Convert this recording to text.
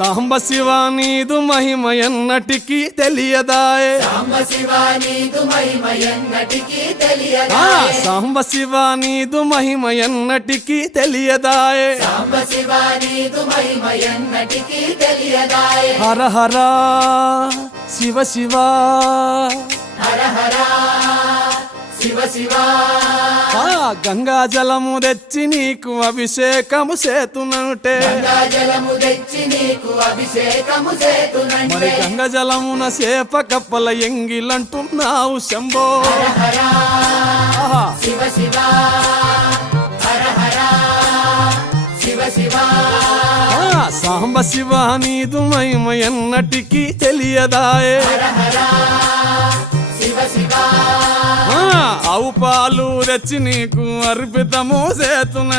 సాంబ శివ నీదు మహిమ ఎన్నటికీ తెలియదాయే సాంబ శివ నీదు మహిమ ఎన్నటికీ తెలియదాయే సాంబ శివ నీదు మహిమ ఎన్నటికీ తెలియదాయే సాంబ శివ నీదు మహిమ ఎన్నటికీ తెలియదాయే హర హర శివ శివ హర హర శివ శివ గంగా జలము తెచ్చి నీకు అభిషేకము చేతునంటే గంగా జలము తెచ్చి నీకు అభిషేకము మరి చేతునంటే గంగ జలమున సేప కప్పల ఎంగిలంటున్నావు శంభో హర హర ఆహా. శివ శివ హర హర శివ శివ సాంబ శివ నీదు మహిమ ఎన్నటికీ తెలియదాయే హర హర శివ శివ ఆవు పాలు తెచ్చి నీకు అర్పితము చేతునంటే